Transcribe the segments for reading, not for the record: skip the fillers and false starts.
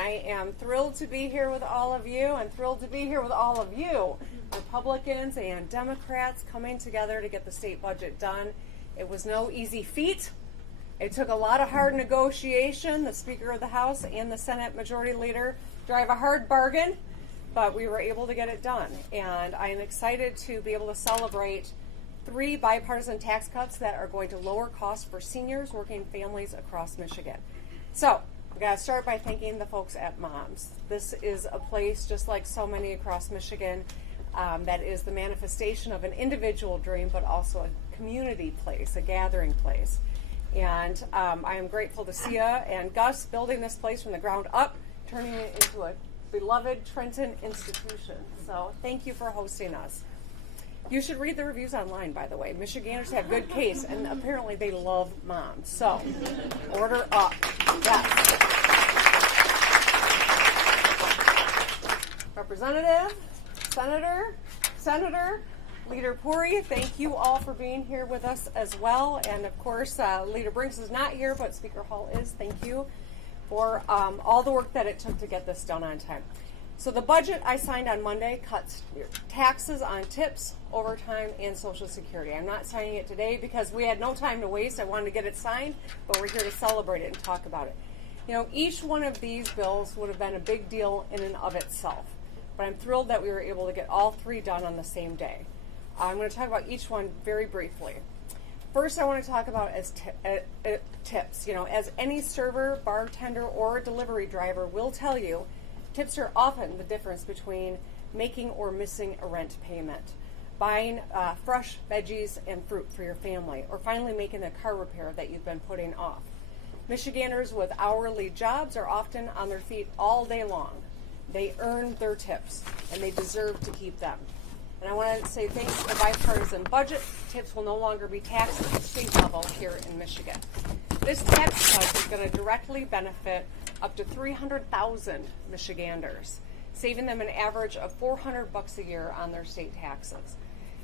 I am thrilled to be here with all of you and thrilled to be here with all of you, Republicans and Democrats, coming together to get the state budget done. It was no easy feat. It took a lot of hard negotiation. The Speaker of the House and the Senate Majority Leader drive a hard bargain, but we were able to get it done. And I am excited to be able to celebrate 3 bipartisan tax cuts that are going to lower costs for seniors, working families across Michigan. So, we got to start by thanking the folks at Moms. This is a place, just like so many across Michigan, that is the manifestation of an individual dream, but also a community place, a gathering place. And I am grateful to Sia and Gus building this place from the ground up, turning it into a beloved Trenton institution. So thank you for hosting us. You should read the reviews online, by the way. Michiganders have good case, and apparently they love Moms. So order up. Yes. Representative, Senator, Leader Puri, thank you all for being here with us as well. And of course, Leader Brinks is not here, but Speaker Hall is. Thank you for all the work that it took to get this done on time. So the budget I signed on Monday cuts taxes on tips, overtime, and Social Security. I'm not signing it today because we had no time to waste. I wanted to get it signed, but we're here to celebrate it and talk about it. You know, each one of these bills would have been a big deal in and of itself, but I'm thrilled that we were able to get all 3 done on the same day. I'm going to talk about each one very briefly. First, I want to talk about tips. You know, as any server, bartender, or delivery driver will tell you, tips are often the difference between making or missing a rent payment, buying fresh veggies and fruit for your family, or finally making a car repair that you've been putting off. Michiganders with hourly jobs are often on their feet all day long. They earn their tips, and they deserve to keep them. And I want to say thanks to the bipartisan budget, tips will no longer be taxed at the state level here in Michigan. This tax cut is going to directly benefit up to 300,000 Michiganders, saving them an average of $400 a year on their state taxes.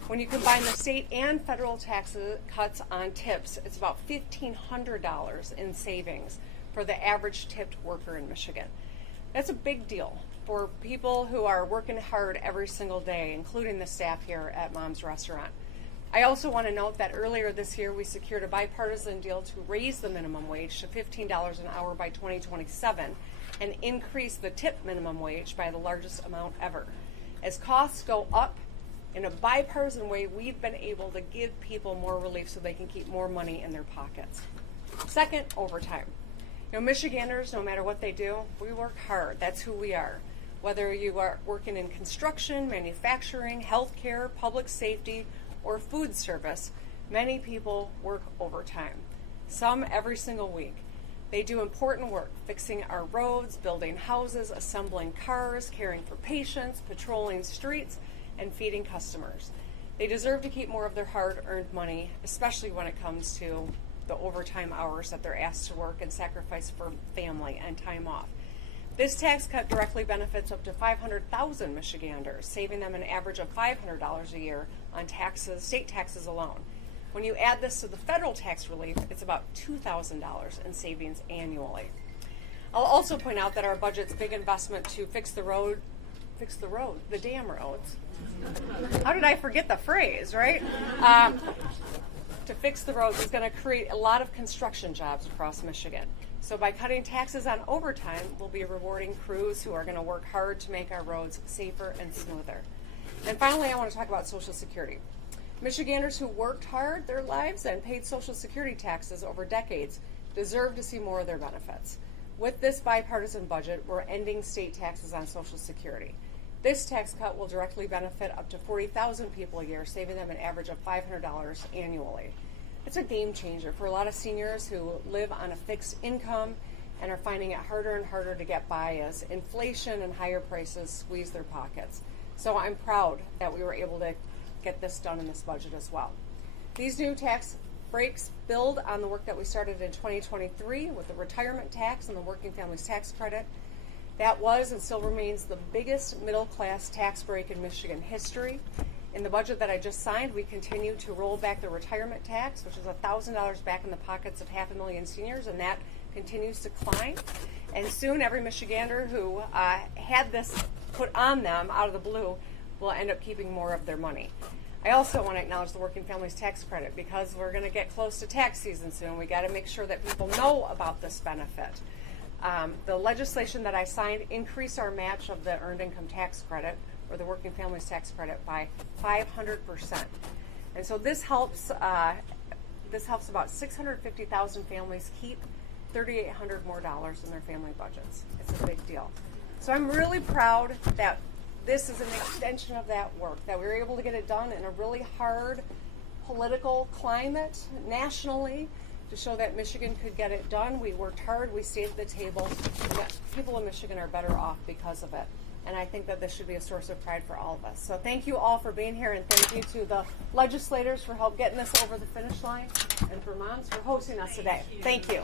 When you combine the state and federal tax cuts on tips, it's about $1,500 in savings for the average tipped worker in Michigan. That's a big deal for people who are working hard every single day, including the staff here at Mom's Restaurant. I also want to note that earlier this year we secured a bipartisan deal to raise the minimum wage to $15 an hour by 2027 and increase the tip minimum wage by the largest amount ever. As costs go up, in a bipartisan way, we've been able to give people more relief so they can keep more money in their pockets. Second, overtime. You know, Michiganders, no matter what they do, we work hard. That's who we are. Whether you are working in construction, manufacturing, healthcare, public safety, or food service, many people work overtime, some every single week. They do important work, fixing our roads, building houses, assembling cars, caring for patients, patrolling streets, and feeding customers. They deserve to keep more of their hard-earned money, especially when it comes to the overtime hours that they're asked to work and sacrifice for family and time off. This tax cut directly benefits up to 500,000 Michiganders, saving them an average of $500 a year on taxes, state taxes alone. When you add this to the federal tax relief, it's about $2,000 in savings annually. I'll also point out that our budget's big investment to fix the damn roads. How did I forget the phrase, right? To fix the roads is going to create a lot of construction jobs across Michigan. So by cutting taxes on overtime, we'll be rewarding crews who are going to work hard to make our roads safer and smoother. And finally, I want to talk about Social Security. Michiganders who worked hard their lives and paid Social Security taxes over decades deserve to see more of their benefits. With this bipartisan budget, we're ending state taxes on Social Security. This tax cut will directly benefit up to 40,000 people a year, saving them an average of $500 annually. It's a game changer for a lot of seniors who live on a fixed income and are finding it harder and harder to get by as inflation and higher prices squeeze their pockets. So I'm proud that we were able to get this done in this budget as well. These new tax breaks build on the work that we started in 2023 with the retirement tax and the working families tax credit. That was and still remains the biggest middle-class tax break in Michigan history. In the budget that I just signed, we continue to roll back the retirement tax, which is $1,000 back in the pockets of 500,000 seniors, and that continues to climb. And soon every Michigander who had this put on them out of the blue will end up keeping more of their money. I also want to acknowledge the Working Families Tax Credit because we're going to get close to tax season soon. We got to make sure that people know about this benefit. The legislation that I signed increased our match of the Earned Income Tax Credit or the Working Families Tax Credit by 500%. And so this helps about 650,000 families keep $3,800 more in their family budgets. It's a big deal. So I'm really proud that this is an extension of that work, that we were able to get it done in a really hard political climate nationally to show that Michigan could get it done. We worked hard, we stayed at the table, and that people in Michigan are better off because of it. And I think that this should be a source of pride for all of us. So thank you all for being here, and thank you to the legislators for help getting this over the finish line, and for moms for hosting us today. Thank you.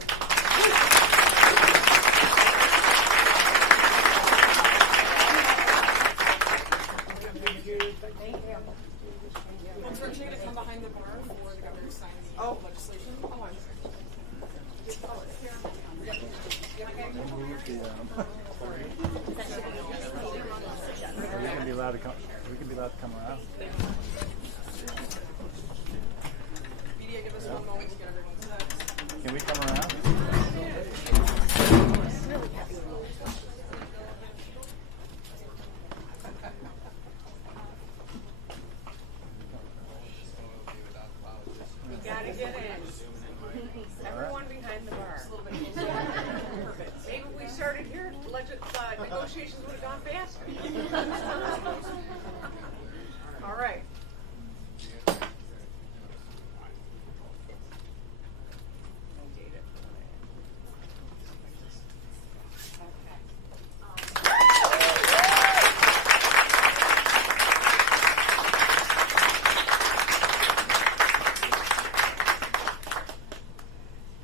Once we're going to come behind the bar for the governor to sign the legislation. Oh, I'm sorry. We can be allowed to come. We can be allowed to come around. Media, give us 1 moment to get everyone set. Can we come around? We gotta get in. Everyone behind the bar. Perfect. Maybe if we started here, negotiations would have gone faster. All right.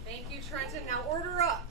Thank you, Trenton. Now order up.